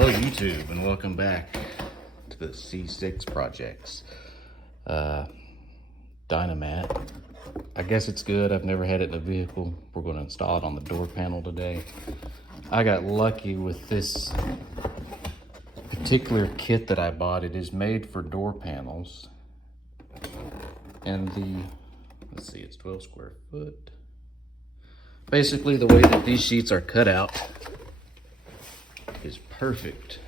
Hello YouTube and welcome back to the C6 projects. Dynamat. I guess it's good. I've never had it in a vehicle. We're going to install it on the door panel today. I got lucky with this particular kit that I bought. It is made for door panels. And let's see, it's 12 square foot. Basically the way that these sheets are cut out is perfect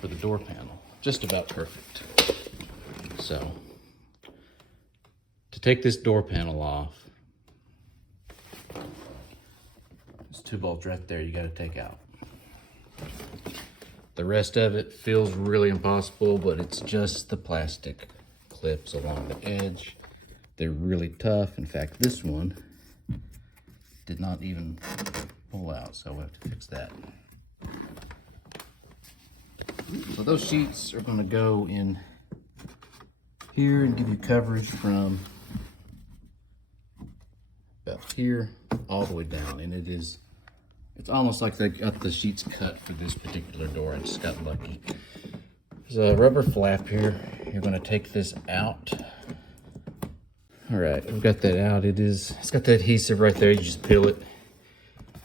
for the door panel, just about perfect. So to take this door panel off, there's 2 bolts right there you got to take out. The rest of it feels really impossible, but it's just the plastic clips along the edge. They're really tough. In fact, this one did not even pull out, so we'll have to fix that. So those sheets are going to go in here and give you coverage from about here all the way down, and it's almost like they got the sheets cut for this particular door. I just got lucky. There's a rubber flap here. You're going to take this out. All right, we've got that out. It's got the adhesive right there. You just peel it.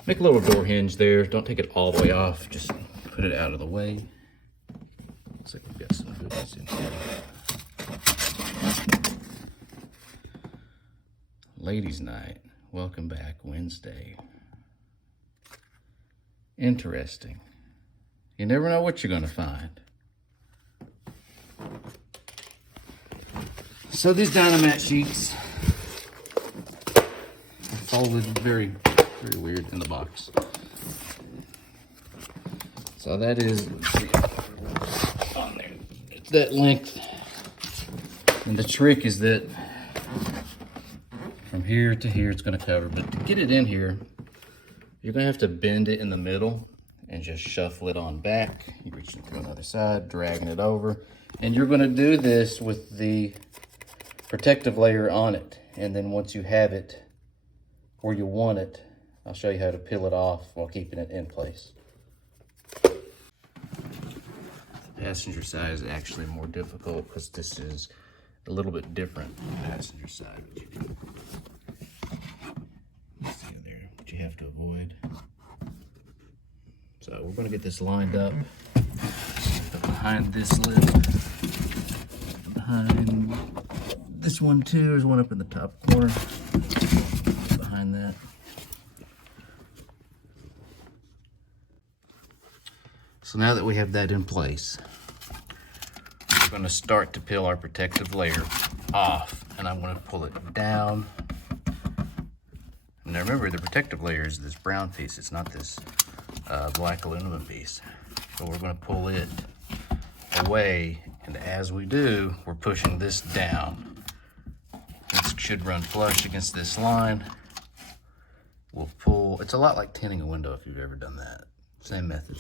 Make a little door hinge there. Don't take it all the way off. Just put it out of the way. Looks like we've got some goodies in here. Ladies' night. Welcome back, Wednesday. Interesting. You never know what you're going to find. So these Dynamat sheets are folded very weird in the box. So that is on there. It's that length. And the trick is that from here to here it's going to cover. But to get it in here, you're going to have to bend it in the middle and just shuffle it on back. You're reaching to another side, dragging it over. And you're going to do this with the protective layer on it. And then once you have it where you want it, I'll show you how to peel it off while keeping it in place. The passenger side is actually more difficult because this is a little bit different than the passenger side. See there, what you have to avoid. So we're going to get this lined up behind this lid. Behind this one too, there's one up in the top corner. Behind that. So now that we have that in place, we're going to start to peel our protective layer off, and I'm going to pull it down. Now remember, the protective layer is this brown piece. It's not this black aluminum piece. So we're going to pull it away, and as we do, we're pushing this down. This should run flush against this line. We'll pull. It's a lot like tinting a window if you've ever done that. Same method.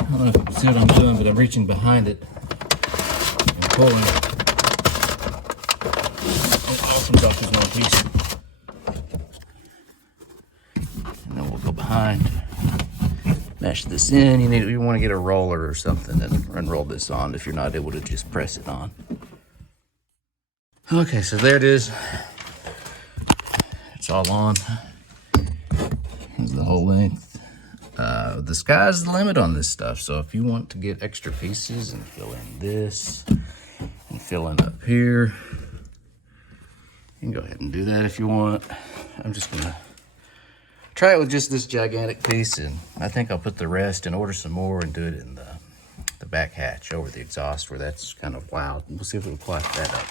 I don't know if you can see what I'm doing, but I'm reaching behind it and pulling. It all comes off as one piece. And then we'll go behind, mesh this in. You want to get a roller or something and roll this on if you're not able to just press it on. Okay, so there it is. It's all on. Here's the whole length. The sky's the limit on this stuff. So if you want to get extra pieces and fill in this and fill in up here, You can go ahead and do that if you want. I'm just gonna try it with just this gigantic piece, and I think I'll put the rest and order some more and do it in the back hatch over the exhaust where that's kind of loud. We'll see if we can clap that up.